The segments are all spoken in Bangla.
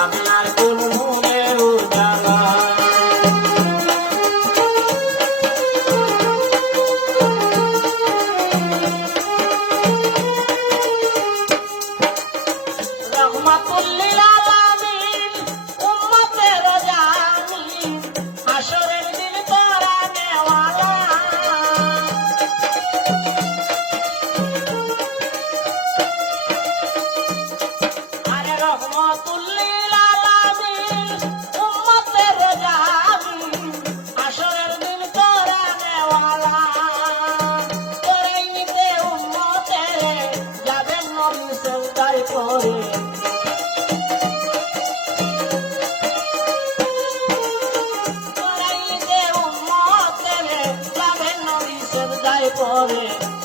আমি আর কোন করে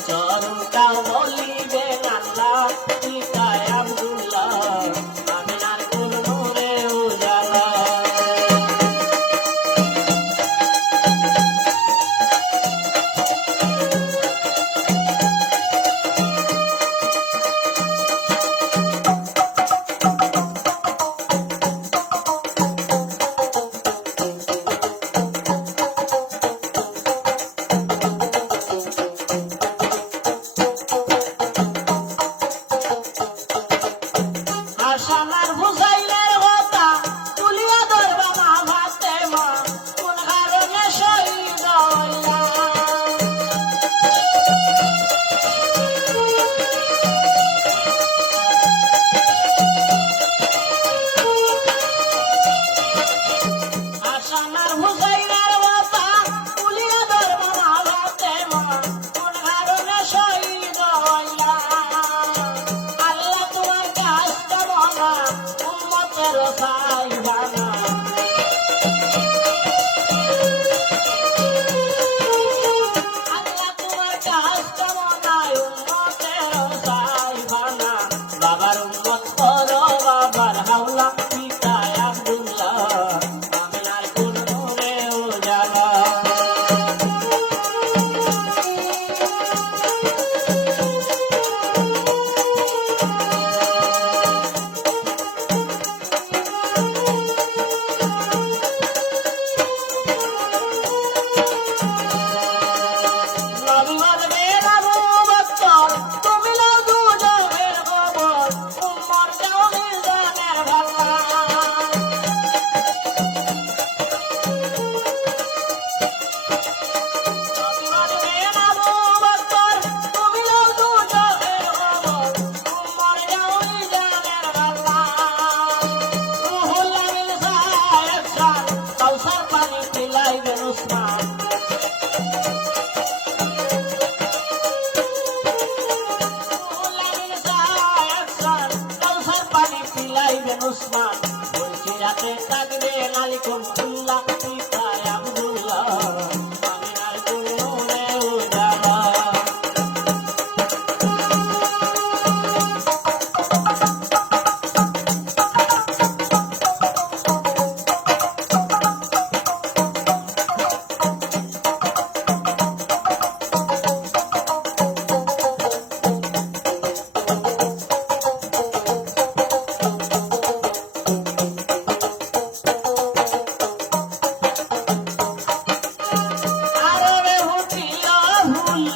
Hasta Usman, porque ya te está de la licorcula y